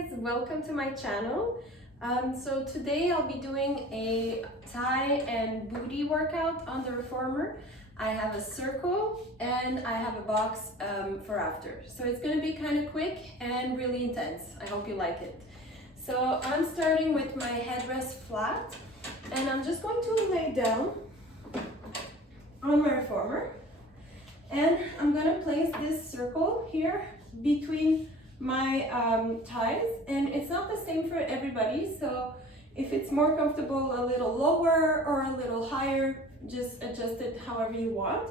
guys, welcome to my channel. So today I'll be doing a thigh and booty workout on the reformer. I have a circle and I have a box for after. So it's going to be kind of quick and really intense. I hope you like it. So I'm starting with my headrest flat and I'm just going to lay down on my reformer. And I'm going to place this circle here between my thighs, and it's not the same for everybody, so if it's more comfortable a little lower or a little higher, just adjust it however you want.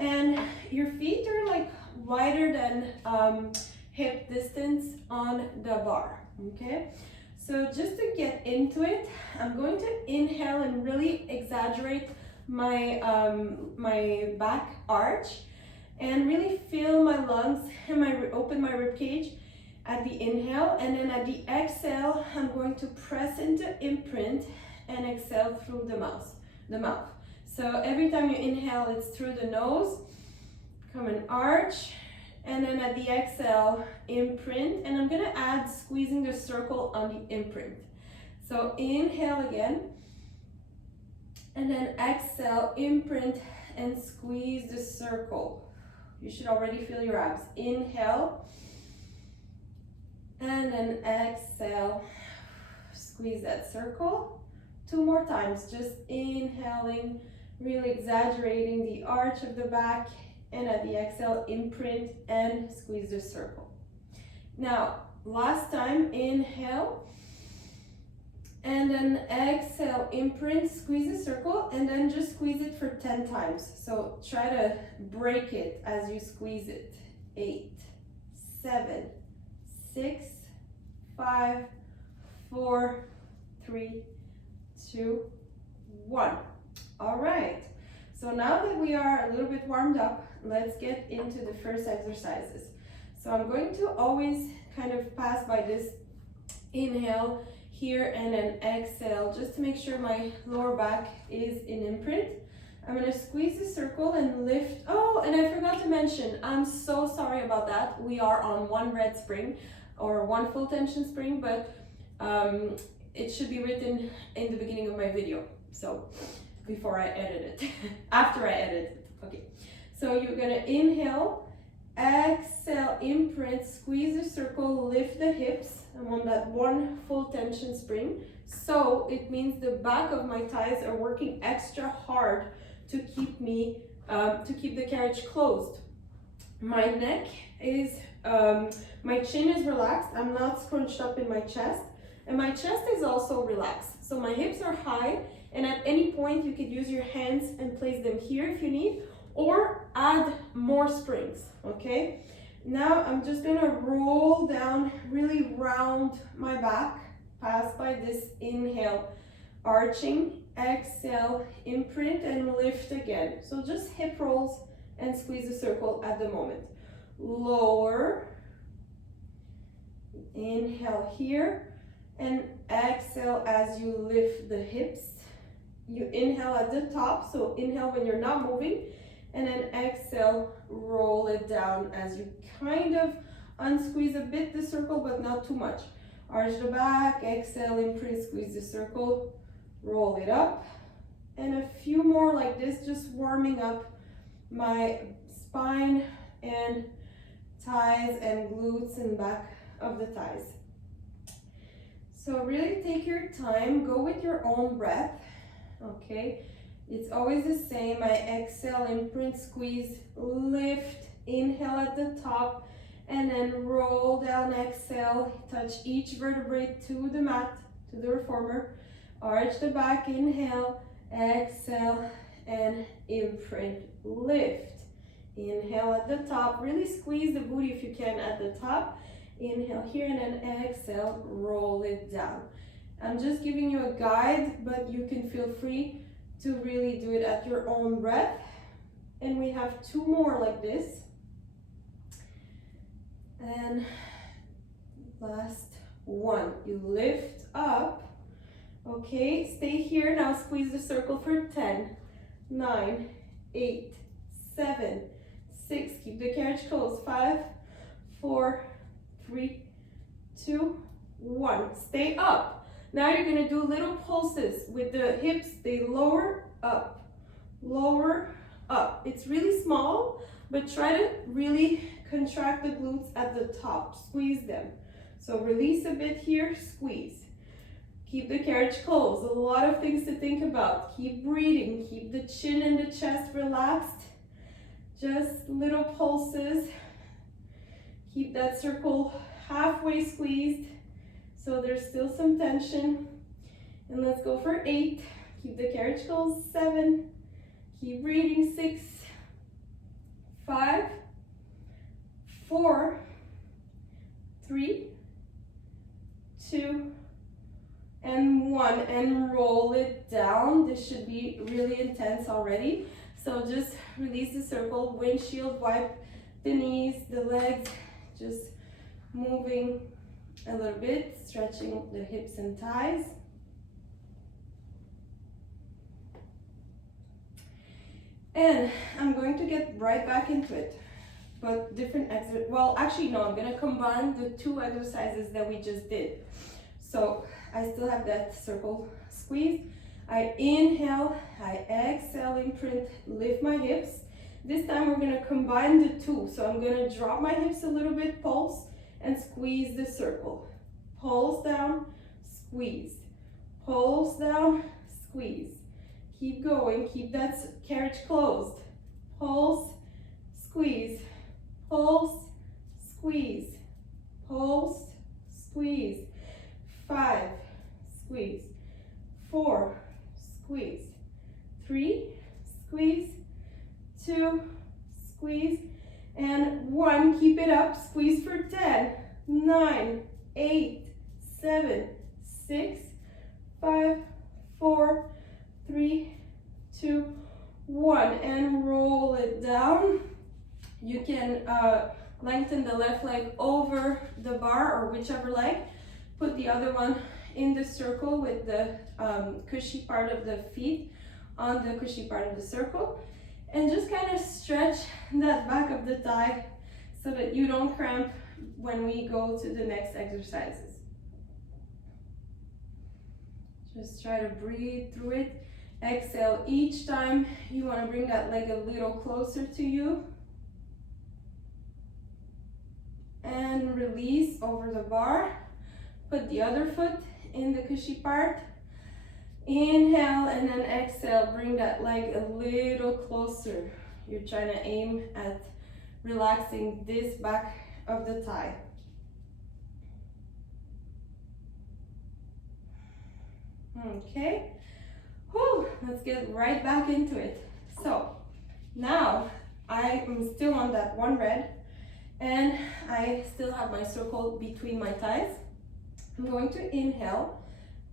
And your feet are like wider than hip distance on the bar, okay? So just to get into it, I'm going to inhale and really exaggerate my my back arch and really fill my lungs and open my rib cage at the inhale, and then at the exhale I'm going to press into imprint and exhale through the mouth. So every time you inhale, it's through the nose, come and arch, and then at the exhale imprint, and I'm gonna add squeezing the circle on the imprint. So inhale again, and then exhale, imprint and squeeze the circle. You should already feel your abs. Inhale, and then exhale, squeeze that circle. 2 more times, just inhaling, really exaggerating the arch of the back, and at the exhale, imprint and squeeze the circle. Now, last time, inhale, and then exhale, imprint, squeeze the circle, and then just squeeze it for 10 times. So try to break it as you squeeze it. 8, 7, 6, 5, 4, 3, 2, 1. All right. So now that we are a little bit warmed up, let's get into the first exercises. So I'm going to always kind of pass by this inhale here and then exhale just to make sure my lower back is in imprint. I'm going to squeeze the circle and lift. Oh, and I forgot to mention, I'm so sorry about that. We are on 1 red spring or 1 full tension spring, but it should be written in the beginning of my video. So before I edit it, after I edit it. Okay. So you're going to inhale, exhale, imprint, squeeze the circle, lift the hips. I'm on that 1 full tension spring. So it means the back of my thighs are working extra hard to keep me, to keep the carriage closed. My neck is, my chin is relaxed. I'm not scrunched up in my chest. And my chest is also relaxed. So my hips are high, and at any point you could use your hands and place them here if you need, or add more springs, okay? Now I'm just gonna roll down, really round my back, pass by this inhale, arching, exhale, imprint and lift again. So just hip rolls and squeeze the circle at the moment. Lower, inhale here, and exhale as you lift the hips. You inhale at the top, so inhale when you're not moving, and then exhale, roll it down as you kind of unsqueeze a bit the circle, but not too much. Arch the back, exhale, imprint, squeeze the circle, roll it up. And a few more like this, just warming up my spine and thighs and glutes and back of the thighs. So really take your time, go with your own breath, okay? It's always the same. I exhale, imprint, squeeze, lift, inhale at the top, and then roll down, exhale, touch each vertebrae to the mat, to the reformer, arch the back, inhale, exhale, and imprint, lift. Inhale at the top, really squeeze the booty if you can at the top. Inhale here, and then exhale, roll it down. I'm just giving you a guide, but you can feel free to really do it at your own breath. And we have 2 more like this. And last one, you lift up. Okay, stay here. Now squeeze the circle for 10, 9, 8, 7, 6. Keep the carriage closed. 5, 4, 3, 2, 1. Stay up. Now you're gonna do little pulses with the hips. They lower, up, lower, up. It's really small, but try to really contract the glutes at the top. Squeeze them. So release a bit here, squeeze. Keep the carriage closed. A lot of things to think about. Keep breathing. Keep the chin and the chest relaxed. Just little pulses. Keep that circle halfway squeezed so there's still some tension. And let's go for 8. Keep the carriage closed. 7. Keep breathing. 6, 5, 4, 3, 2, and 1, and roll it down. This should be really intense already. So just release the circle, windshield wipe the knees, the legs, just moving a little bit, stretching the hips and thighs. And I'm going to get right back into it, but different exercises. Well, actually, no, I'm gonna combine the 2 exercises that we just did. So I still have that circle squeeze. I inhale, I exhale, imprint, lift my hips. This time we're gonna combine the 2. So I'm gonna drop my hips a little bit, pulse, and squeeze the circle. Pulse down, squeeze. Pulse down, squeeze. Keep going, keep that carriage closed. Pulse, squeeze. Pulse, squeeze. Pulse, squeeze. 5, squeeze. 4, squeeze. 3, squeeze. 2, squeeze. And 1, keep it up. Squeeze for 10, 9, 8, 7, 6, 5, 4, 3, 2, 1. And roll it down. You can lengthen the left leg over the bar or whichever leg. Put the other one in the circle with the cushy part of the feet on the cushy part of the circle. And just kind of stretch that back of the thigh so that you don't cramp when we go to the next exercises. Just try to breathe through it. Exhale each time. You want to bring that leg a little closer to you. And release over the bar. Put the other foot in the cushy part. Inhale and then exhale. Bring that leg a little closer. You're trying to aim at relaxing this back of the thigh. Okay. Whew, let's get right back into it. So now I am still on that 1 red and I still have my circle between my thighs. I'm going to inhale,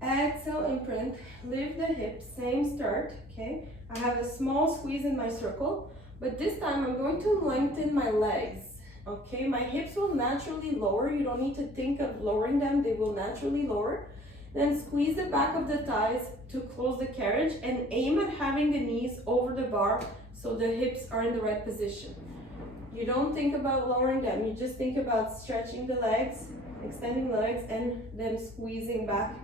exhale, imprint, lift the hips, same start, okay? I have a small squeeze in my circle, but this time I'm going to lengthen my legs, okay? My hips will naturally lower. You don't need to think of lowering them. They will naturally lower. Then squeeze the back of the thighs to close the carriage and aim at having the knees over the bar so the hips are in the right position. You don't think about lowering them. You just think about stretching the legs, extending the legs, and then squeezing back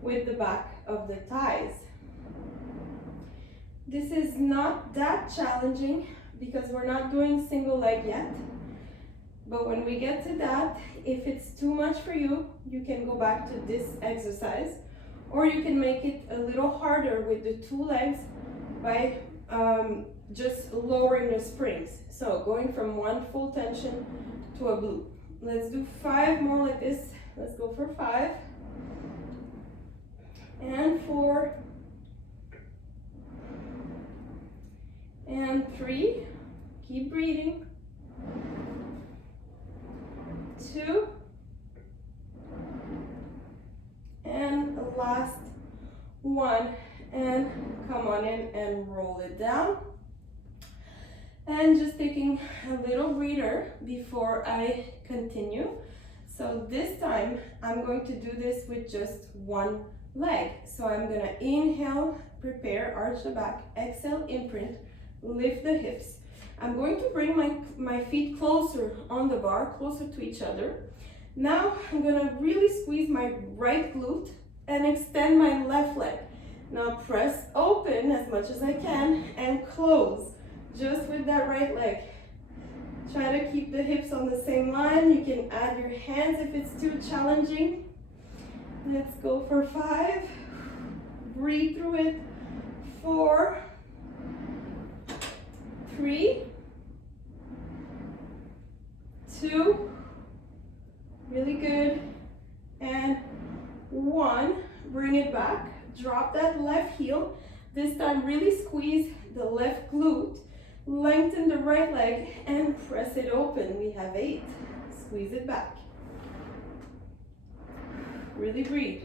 with the back of the thighs. This is not that challenging because we're not doing single leg yet. But when we get to that, if it's too much for you, you can go back to this exercise, or you can make it a little harder with the 2 legs by just lowering the springs. So going from 1 full tension to a glute. Let's do 5 more like this. Let's go for 5 and 4 and 3. Keep breathing. 2 and last 1, and come on in and roll it down. And just taking a little breather before I continue. So this time I'm going to do this with just 1 leg. So I'm gonna inhale, prepare, arch the back, exhale, imprint, lift the hips. I'm going to bring my feet closer on the bar, closer to each other. Now I'm gonna really squeeze my right glute and extend my left leg. Now press open as much as I can and close just with that right leg. Try to keep the hips on the same line. You can add your hands if it's too challenging. Let's go for 5. Breathe through it. 4, 3, 2, really good, and 1. Bring it back. Drop that left heel. This time really squeeze the left glute. Lengthen the right leg and press it open. We have 8. Squeeze it back. Really breathe.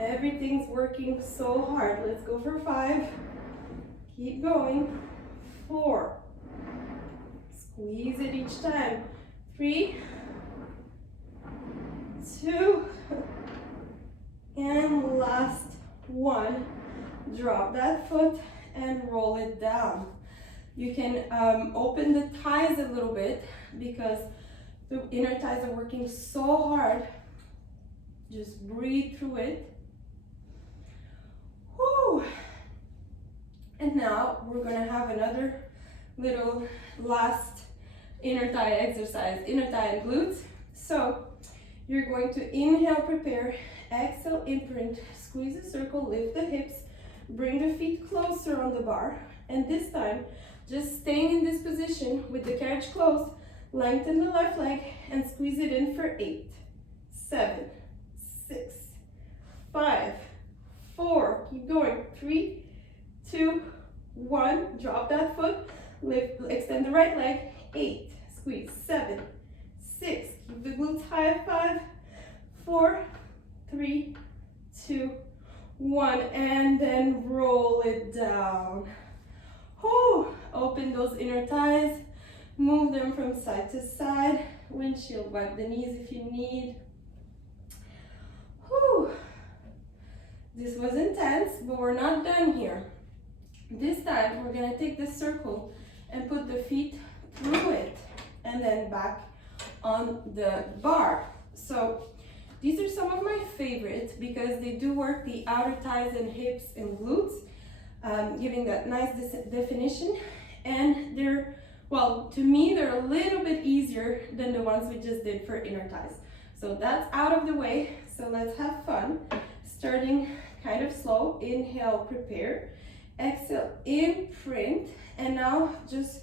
Everything's working so hard. Let's go for 5. Keep going. 4. Squeeze it each time. 3, 2, and last 1. Drop that foot and roll it down. You can open the thighs a little bit because the inner thighs are working so hard. Just breathe through it. Whew. And now we're gonna have another little last inner thigh exercise, inner thigh and glutes. So you're going to inhale, prepare, exhale, imprint, squeeze a circle, lift the hips, bring the feet closer on the bar, and this time just staying in this position with the carriage closed. Lengthen the left leg and squeeze it in for 8, 7, 6, 5, 4, keep going, 3, 2, 1, drop that foot, lift, extend the right leg, 8, squeeze, 7, 6, keep the glutes high, 5, 4, 3, 2, 1, and then roll it down. Whew. Open those inner thighs, move them from side to side, windshield wipe the knees if you need. Whew. This was intense, but we're not done here. This time we're gonna take this circle and put the feet through it and then back on the bar. So these are some of my favorites because they do work the outer thighs and hips and glutes, giving that nice definition. And they're, well, to me, they're a little bit easier than the ones we just did for inner thighs. So that's out of the way. So let's have fun. Starting kind of slow. Inhale, prepare. Exhale, imprint. And now just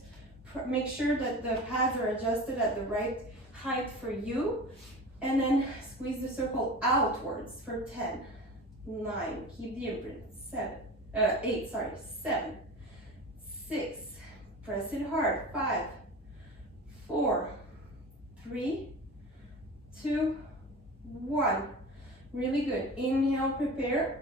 make sure that the pads are adjusted at the right height for you. And then squeeze the circle outwards for 10, 9, keep the imprint, 8, 7, 6, press it hard, 5, 4, 3, 2, 1. Really good. Inhale, prepare.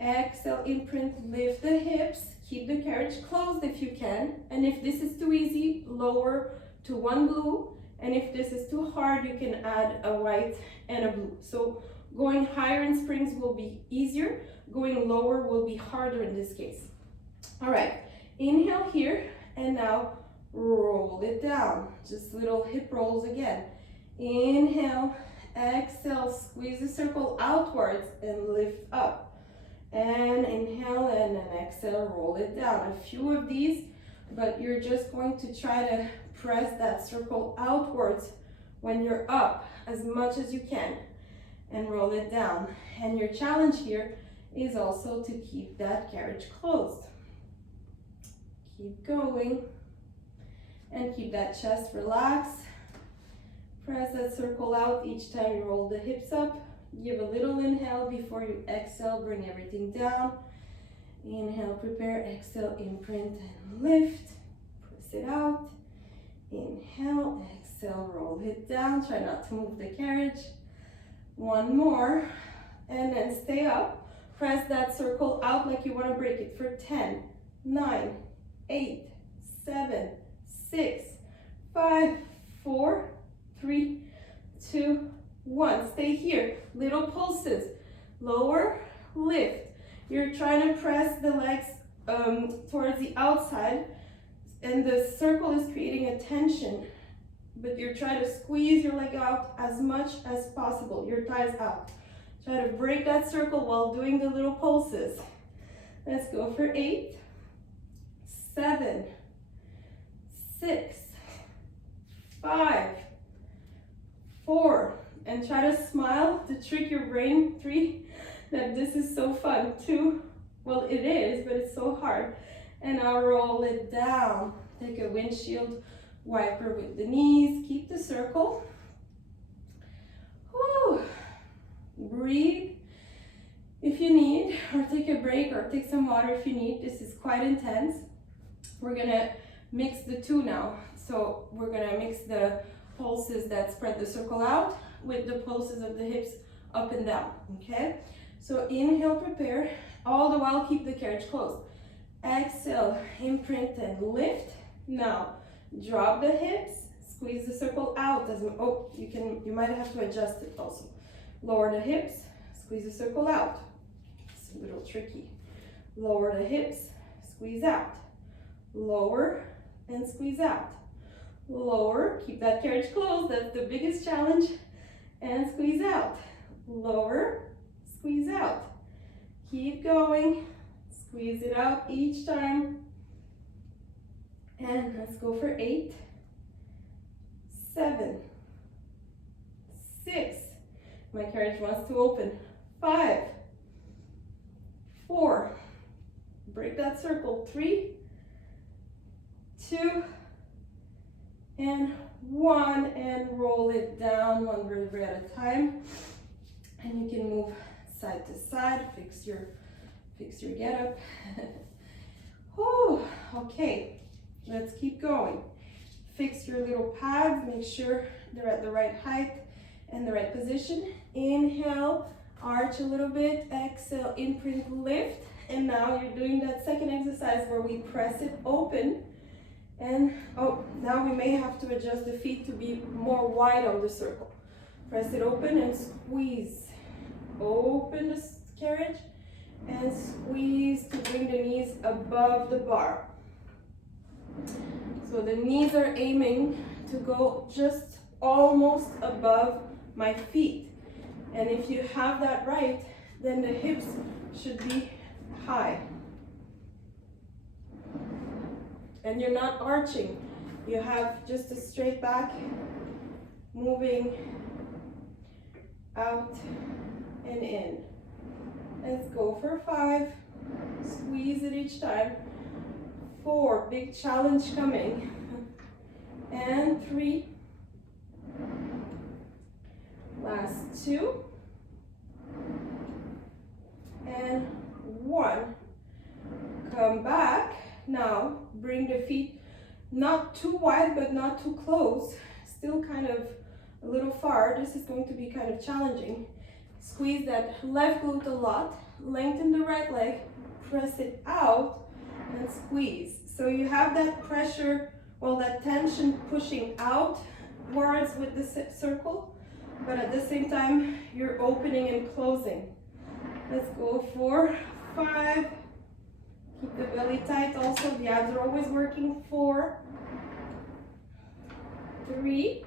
Exhale, imprint, lift the hips, keep the carriage closed if you can. And if this is too easy, lower to 1 blue. And if this is too hard, you can add a white and a blue. So going higher in springs will be easier. Going lower will be harder in this case. All right, inhale here, and now roll it down. Just little hip rolls again. Inhale, exhale, squeeze the circle outwards and lift up. And inhale and then exhale, roll it down. A few of these, but you're just going to try to press that circle outwards when you're up as much as you can and roll it down. And your challenge here is also to keep that carriage closed. Keep going and keep that chest relaxed. Press that circle out each time you roll the hips up. Give a little inhale before you exhale, bring everything down. Inhale, prepare, exhale, imprint and lift. Press it out. Inhale, exhale, roll it down. Try not to move the carriage. One more, and then stay up. Press that circle out like you want to break it for 10, 9, 8, 7, 6, 5, 4, 3, 2, 1. Stay here. Little pulses. Lower, lift. You're trying to press the legs towards the outside, and the circle is creating a tension but you're trying to squeeze your leg out as much as possible, your thighs out. Try to break that circle while doing the little pulses. Let's go for 8, 7, 6, 5, 4, and try to smile to trick your brain. 3, that this is so fun. 2, well, it is, but it's so hard. And I'll roll it down. Take a windshield wiper with the knees. Keep the circle. Whew. Breathe if you need, or take a break, or take some water if you need. This is quite intense. We're gonna mix the two now. So we're gonna mix the pulses that spread the circle out with the pulses of the hips up and down, okay? So inhale, prepare, all the while keep the carriage closed. Exhale, imprint and lift. Now, drop the hips, squeeze the circle out. You might have to adjust it also. Lower the hips, squeeze the circle out. It's a little tricky. Lower the hips, squeeze out. Lower and squeeze out. Lower, keep that carriage closed, that's the biggest challenge. And squeeze out. Lower, squeeze out. Keep going. Squeeze it out each time. And let's go for 8, 7, 6. My carriage wants to open. 5, 4. Break that circle. 3, 2, and 1. And roll it down one vertebrae at a time. And you can move side to side. Fix your get up. Oh, okay, let's keep going. Fix your little pads, make sure they're at the right height and the right position. Inhale, arch a little bit. Exhale, imprint, lift. And now you're doing that second exercise where we press it open. And now we may have to adjust the feet to be more wide on the circle. Press it open and squeeze. Open the carriage. And squeeze to bring the knees above the bar. So the knees are aiming to go just almost above my feet. And if you have that right, then the hips should be high. And you're not arching. You have just a straight back, moving out and in. Let's go for 5. Squeeze it each time. 4, big challenge coming. And 3. Last 2. And 1. Come back. Now bring the feet not too wide but not too close. Still kind of a little far. This is going to be kind of challenging. Squeeze that left glute a lot, lengthen the right leg, press it out, and squeeze. So you have that pressure, that tension pushing outwards with the circle, but at the same time, you're opening and closing. Let's go for 5. Keep the belly tight also, the abs are always working. 4, 3,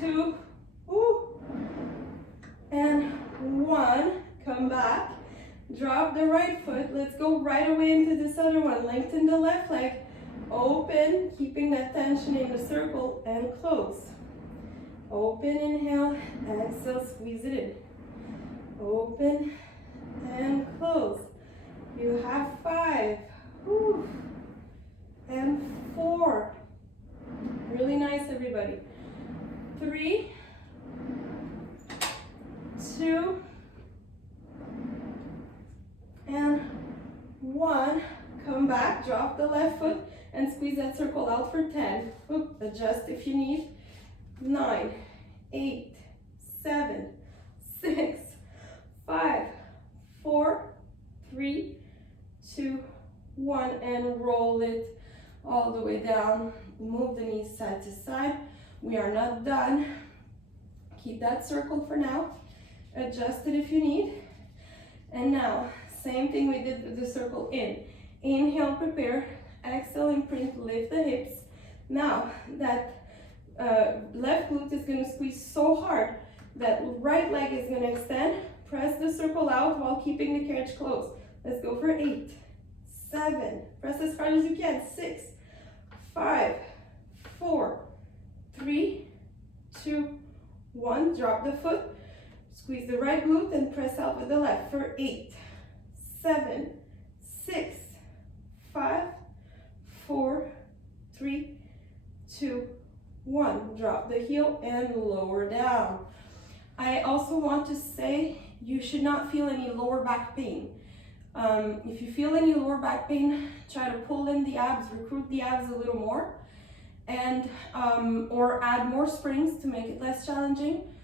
2, and 1. Come back, drop the right foot. Let's go right away into this other one. Lengthen the left leg, open, keeping that tension in the circle, and close. Open, inhale, exhale, squeeze it in. Open and close. You have 5, and 4. Really nice, everybody. 3, 2, and 1. Come back, drop the left foot, and squeeze that circle out for 10. Adjust if you need. 9, 8, 7, 6, 5, 4, 3, 2, 1, and roll it all the way down. Move the knees side to side. We are not done. Keep that circle for now. Adjust it if you need. And now, same thing we did with the circle in. Inhale, prepare. Exhale, imprint, lift the hips. Now, that left glute is gonna squeeze so hard that right leg is gonna extend. Press the circle out while keeping the carriage closed. Let's go for 8, 7, press as hard as you can, 6, 5, 4, 3, 2, 1. Drop the foot, squeeze the right glute and press out with the left for 8, 7, 6, 5, 4, 3, 2, 1. Drop the heel and lower down. I also want to say you should not feel any lower back pain. If you feel any lower back pain, try to pull in the abs, recruit the abs a little more, and or add more springs to make it less challenging.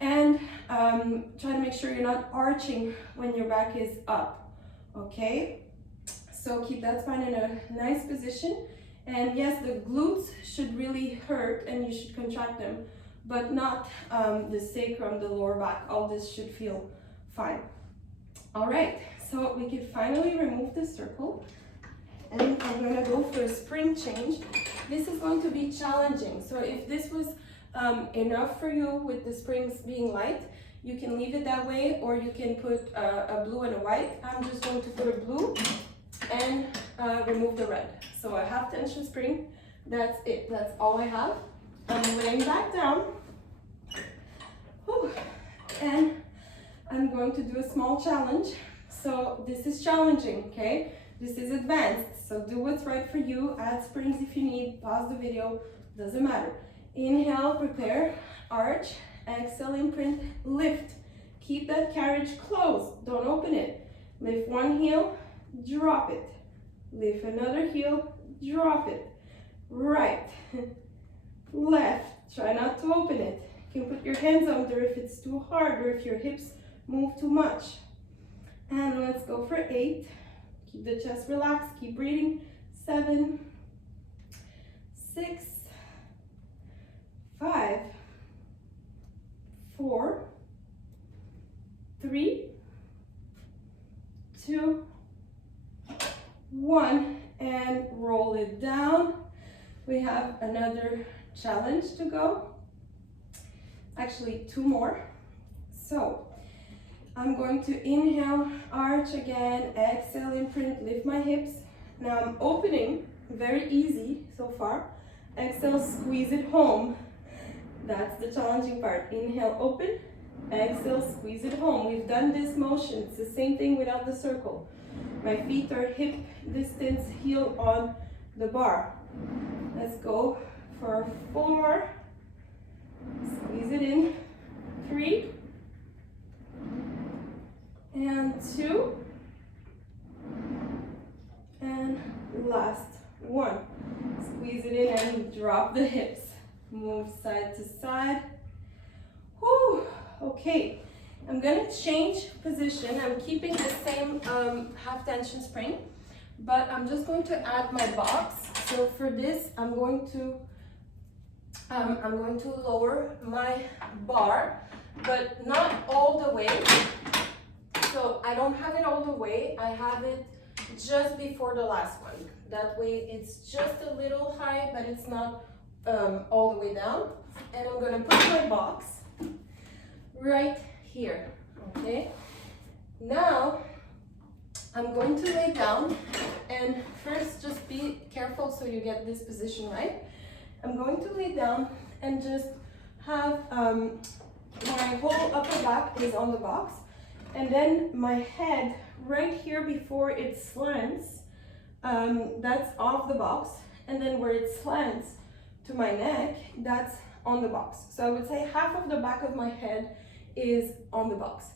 And try to make sure you're not arching when your back is up, okay? So keep that spine in a nice position. And yes, the glutes should really hurt and you should contract them, but not the sacrum, the lower back. All this should feel fine. All right, so we can finally remove the circle. And I'm gonna go for a spring change. This is going to be challenging. So if this was enough for you with the springs being light, you can leave it that way, or you can put a blue and a white. I'm just going to put a blue and remove the red. So a half tension spring, that's it, that's all I have. I'm laying back down. Whew. And I'm going to do a small challenge. So this is challenging, okay? This is advanced, so do what's right for you. Add springs if you need, pause the video, doesn't matter. Inhale, prepare, arch, exhale, imprint, lift. Keep that carriage closed, don't open it. Lift one heel, drop it. Lift another heel, drop it. Right, left, try not to open it. You can put your hands under if it's too hard or if your hips move too much. And let's go for 8. Keep the chest relaxed, keep breathing. 7, 6, 5, 4, 3, 2, 1, and roll it down. We have another challenge to go. Actually, 2 more. So I'm going to inhale, arch again, exhale, imprint, lift my hips. Now I'm opening, very easy so far. Exhale, squeeze it home. That's the challenging part. Inhale, open, exhale, squeeze it home. We've done this motion. It's the same thing without the circle. My feet are hip distance, heel on the bar. Let's go for 4. Squeeze it in. 3. And 2. And last 1. Squeeze it in and drop the hips. Move side to side. Whew. Okay. I'm gonna change position. I'm keeping the same half tension spring, but I'm just going to add my box. So for this, I'm going to lower my bar, but not all the way. So I don't have it all the way. I have it just before the last one. That way it's just a little high, but it's not all the way down. And I'm gonna put my box right here, okay? Now, I'm going to lay down, and first just be careful so you get this position right. I'm going to lay down and just have my whole upper back is on the box, and then my head right here before it slants, that's off the box, and then where it slants to my neck, that's on the box. So I would say half of the back of my head is on the box.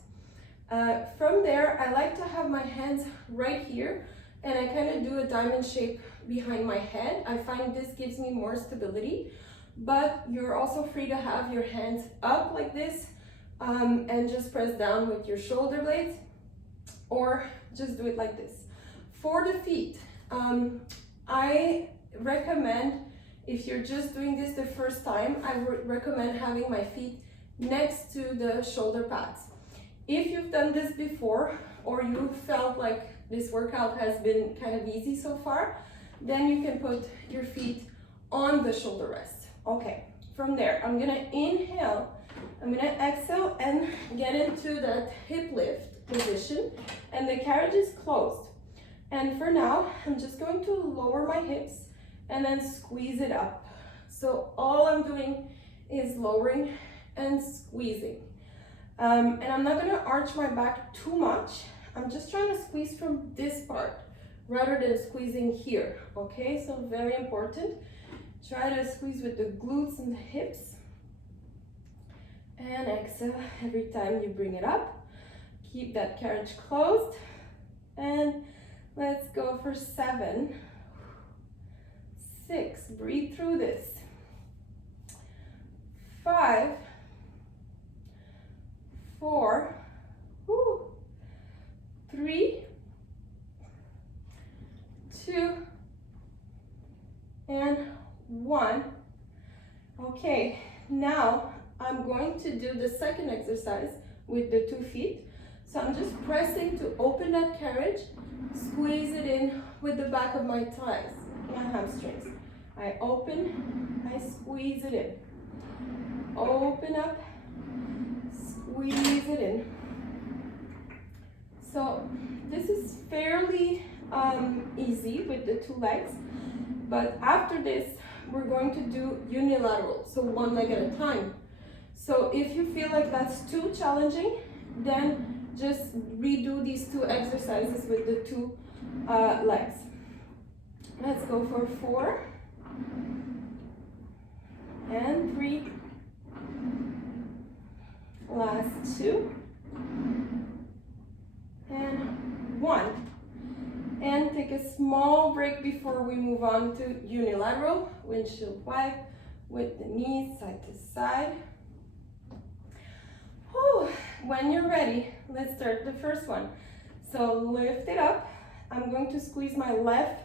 From there, I like to have my hands right here, and I kind of do a diamond shape behind my head. I find this gives me more stability, but you're also free to have your hands up like this and just press down with your shoulder blades, or just do it like this. For the feet, I recommend, if you're just doing this the first time, I would recommend having my feet next to the shoulder pads. If you've done this before, or you felt like this workout has been kind of easy so far, then you can put your feet on the shoulder rest. Okay, from there, I'm gonna inhale, I'm gonna exhale and get into that hip lift position, and the carriage is closed. And for now, I'm just going to lower my hips and then squeeze it up. So all I'm doing is lowering and squeezing. And I'm not gonna arch my back too much. I'm just trying to squeeze from this part rather than squeezing here, okay? So very important. Try to squeeze with the glutes and the hips. And exhale every time you bring it up. Keep that carriage closed. And let's go for 7, 6, breathe through this. 5, 4, 3, 2, and 1. Okay, now I'm going to do the second exercise with the 2 feet. So I'm just pressing to open that carriage, squeeze it in with the back of my thighs, my hamstrings. I open, I squeeze it in. Open up, squeeze it in. So this is fairly easy with the 2 legs, but after this, we're going to do unilateral, so 1 leg at a time. So if you feel like that's too challenging, then just redo these 2 exercises with the 2 legs. Let's go for 4 and 3. Last 2 and 1. And take a small break before we move on to unilateral windshield wipe with the knees side to side. Whew. When you're ready, let's start the first one. So lift it up. I'm going to squeeze my left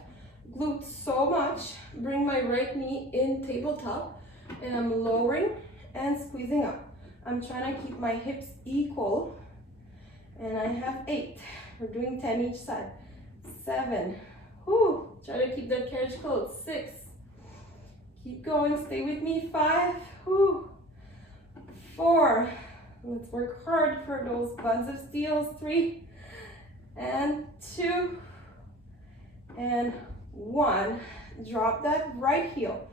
glute so much, bring my right knee in tabletop, and I'm lowering and squeezing up. I'm trying to keep my hips equal, and I have 8. We're doing 10 each side. 7. Whew. Try to keep that carriage closed. 6. Keep going. Stay with me. 5. Whew. 4. Let's work hard for those buns of steels. 3 and 2 and 1. Drop that right heel.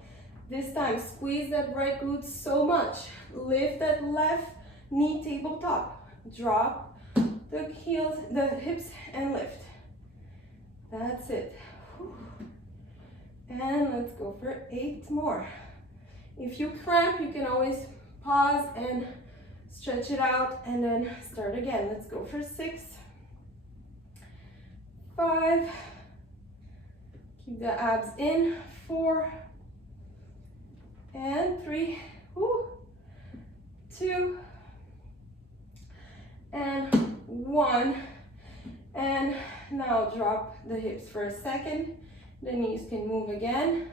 This time, squeeze that right glute so much. Lift that left knee tabletop. Drop the heels, the hips, and lift. That's it. And let's go for 8 more. If you cramp, you can always pause and stretch it out and then start again. Let's go for 6, 5. Keep the abs in. 4 and 3. 2 and 1. And now drop the hips for a second. The knees can move again.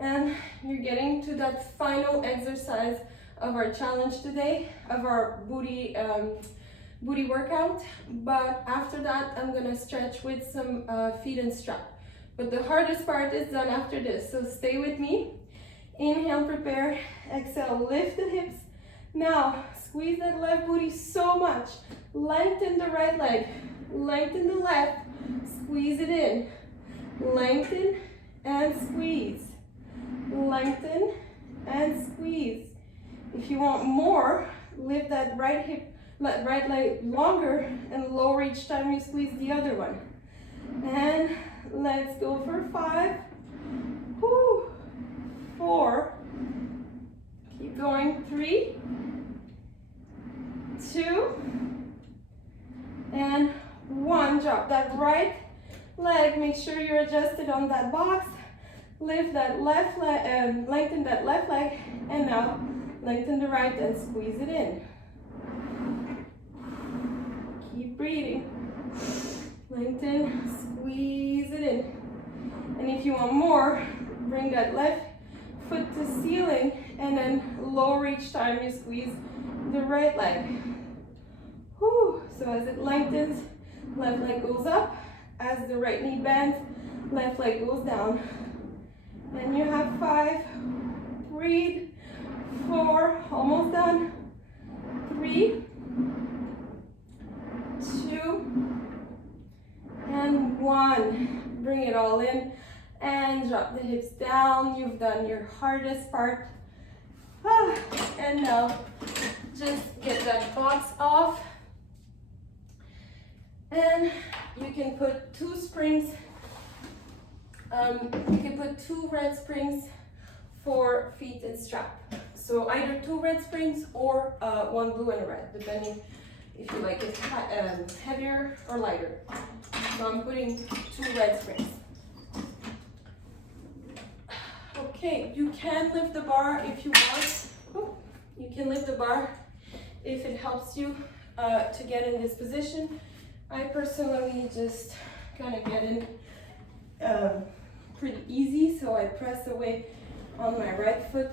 And you're getting to that final exercise of our challenge today, of our booty workout. But after that, I'm gonna stretch with some feet and strap. But the hardest part is done after this, so stay with me. Inhale, prepare. Exhale, lift the hips. Now, squeeze that left booty so much. Lengthen the right leg. Lengthen the left. Squeeze it in. Lengthen and squeeze. Lengthen and squeeze. If you want more, lift that right hip, right leg longer and lower each time you squeeze the other one. And let's go for 5. 4. Keep going. 3, 2, and 1. Drop that right leg. Make sure you're adjusted on that box. Lift that left leg, lengthen that left leg, and now lengthen the right and squeeze it in. Keep breathing. Lengthen, squeeze it in. And if you want more, bring that left foot to ceiling and then lower each time you squeeze the right leg. Whew. So as it lengthens, left leg goes up. As the right knee bends, left leg goes down. And you have 5, breathe, 4, almost done, 3, 2, and 1. Bring it all in and drop the hips down. You've done your hardest part. And now just get that box off. And you can put 2 springs. You can put 2 red springs for feet and strap. So either 2 red springs or 1 blue and a red, depending if you like it heavier or lighter. So I'm putting 2 red springs. Okay, you can lift the bar if you want. You can lift the bar if it helps you to get in this position. I personally just kind of get in pretty easy, so I press away on my right foot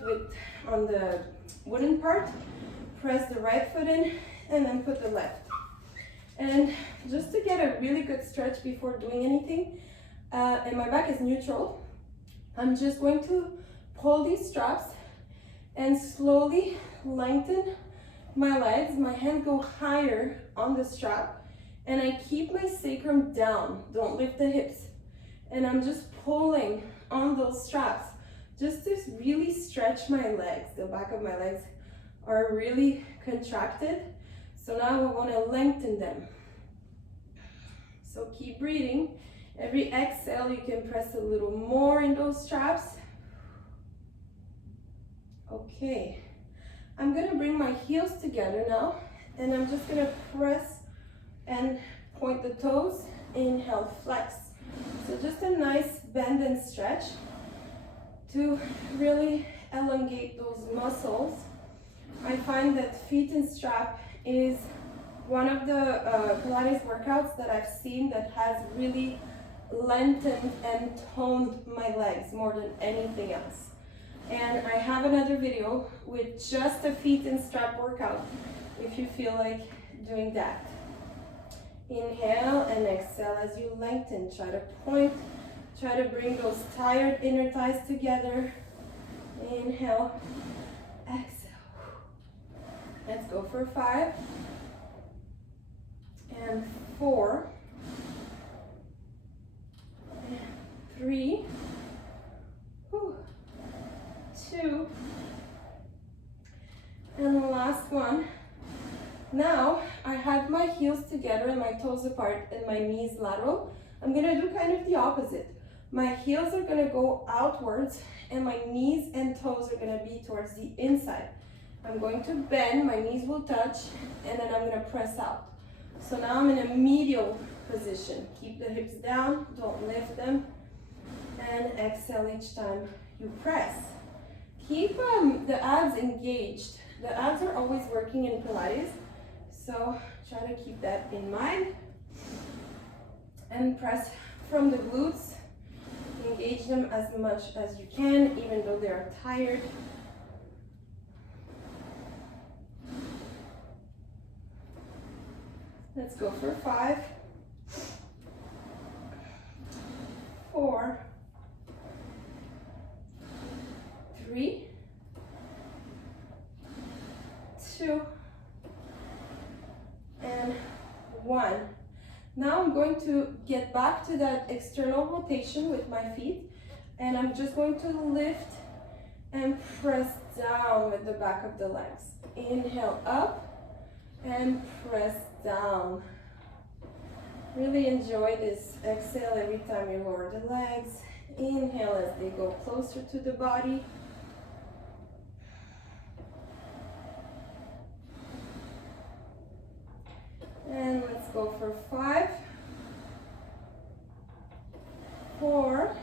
on the wooden part, press the right foot in, and then put the left. And just to get a really good stretch before doing anything, and my back is neutral, I'm just going to pull these straps and slowly lengthen my legs. My hands go higher on the strap, and I keep my sacrum down. Don't lift the hips. And I'm just pulling on those straps just to really stretch my legs. The back of my legs are really contracted. So now I want to lengthen them. So keep breathing. Every exhale, you can press a little more in those straps. Okay. I'm going to bring my heels together now, and I'm just going to press and point the toes. Inhale, flex. So just a nice bend and stretch to really elongate those muscles. I find that feet and strap is one of the Pilates workouts that I've seen that has really lengthened and toned my legs more than anything else. And I have another video with just a feet and strap workout if you feel like doing that. Inhale and exhale as you lengthen. Try to point, try to bring those tired inner thighs together. Inhale, exhale. Let's go for 5 and 4 and 3, 2, and the last one. Now I have my heels together and my toes apart and my knees lateral. I'm gonna do kind of the opposite. My heels are gonna go outwards and my knees and toes are gonna be towards the inside. I'm going to bend, my knees will touch, and then I'm gonna press out. So now I'm in a medial position. Keep the hips down, don't lift them, and exhale each time you press. Keep the abs engaged. The abs are always working in Pilates, so try to keep that in mind. And press from the glutes. Engage them as much as you can, even though they are tired. Let's go for 5, 4, 3, 2, and 1. Now I'm going to get back to that external rotation with my feet, and I'm just going to lift and press down with the back of the legs. Inhale up and press down. Really enjoy this exhale every time you lower the legs. Inhale as they go closer to the body. And let's go for 5, 4,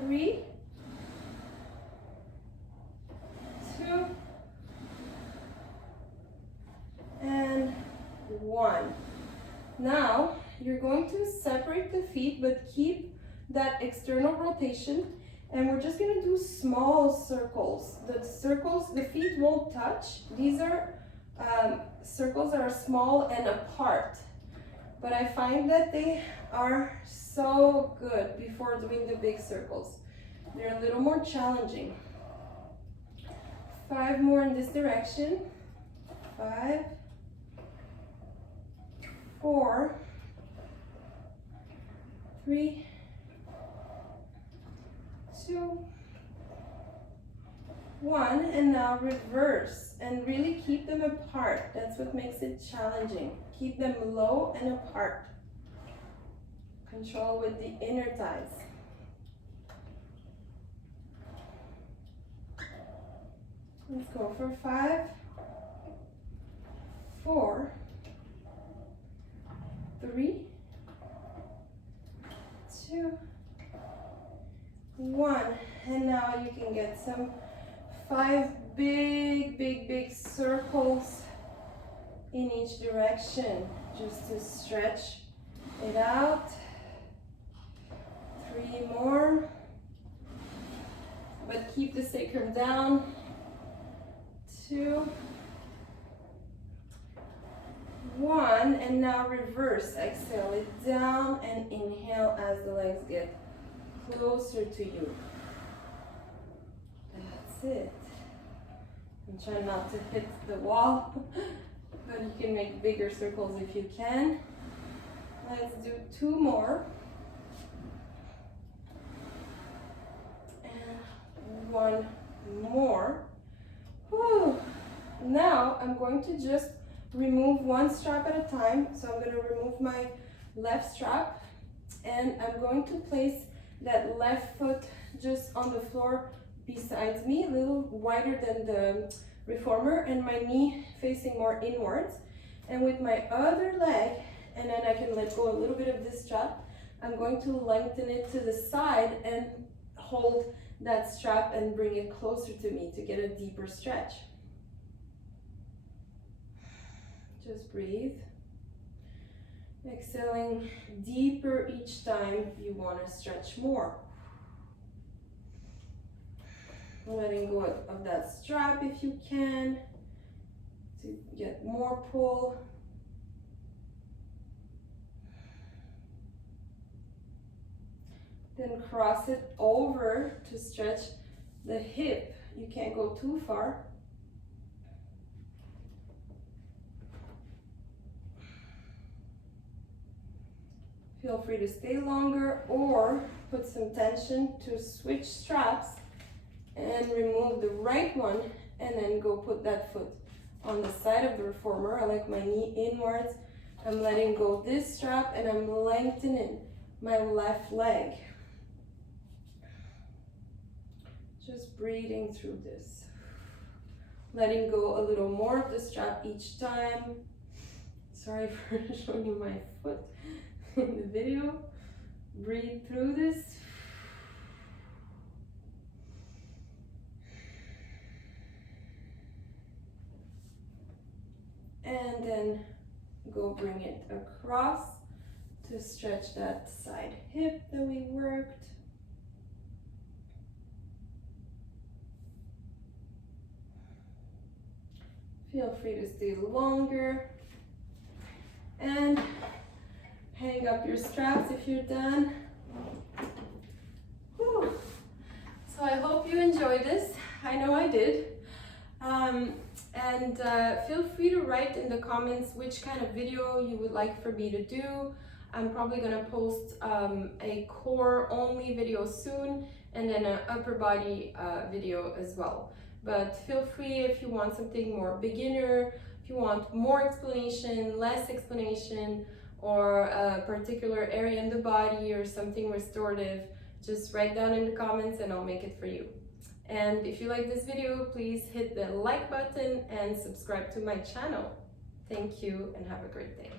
3, 2, and 1. Now you're going to separate the feet, but keep that external rotation, and we're just going to do small circles. The feet won't touch. These are circles that are small and apart, but I find that they are so good before doing the big circles. They're a little more challenging. 5 more in this direction. 5, 4, 3, 2, 1, and now reverse, and really keep them apart. That's what makes it challenging. Keep them low and apart. Control with the inner thighs. Let's go for 5, 4, 3, 2, 1, and now you can get some 5 big circles in each direction, just to stretch it out. 3 more, but keep the sacrum down. 2, 1, and now reverse. Exhale it down and inhale as the legs get closer to you. That's it. And try not to hit the wall, but you can make bigger circles if you can. Let's do 2 more. And 1 more. Whew. Now I'm going to just remove one strap at a time. So I'm going to remove my left strap, and I'm going to place that left foot just on the floor besides me, a little wider than the reformer, and my knee facing more inwards. And with my other leg, and then I can let go a little bit of this strap, I'm going to lengthen it to the side and hold that strap and bring it closer to me to get a deeper stretch. Just breathe. Exhaling deeper each time you want to stretch more. Letting go of that strap if you can to get more pull. Then cross it over to stretch the hip. You can't go too far. Feel free to stay longer or put some tension to switch straps and remove the right one, and then go put that foot on the side of the reformer. I like my knee inwards. I'm letting go this strap and I'm lengthening my left leg. Just breathing through this. Letting go a little more of the strap each time. Sorry for showing you my foot in the video. Breathe through this. And then go bring it across to stretch that side hip that we worked. Feel free to stay longer. And hang up your straps if you're done. Whew. So I hope you enjoyed this. I know I did. And feel free to write in the comments which kind of video you would like for me to do. I'm probably gonna post a core only video soon, and then an upper body video as well. But feel free if you want something more beginner, if you want more explanation, less explanation, or a particular area in the body or something restorative, just write down in the comments and I'll make it for you. And if you like this video, please hit the like button and subscribe to my channel. Thank you and have a great day.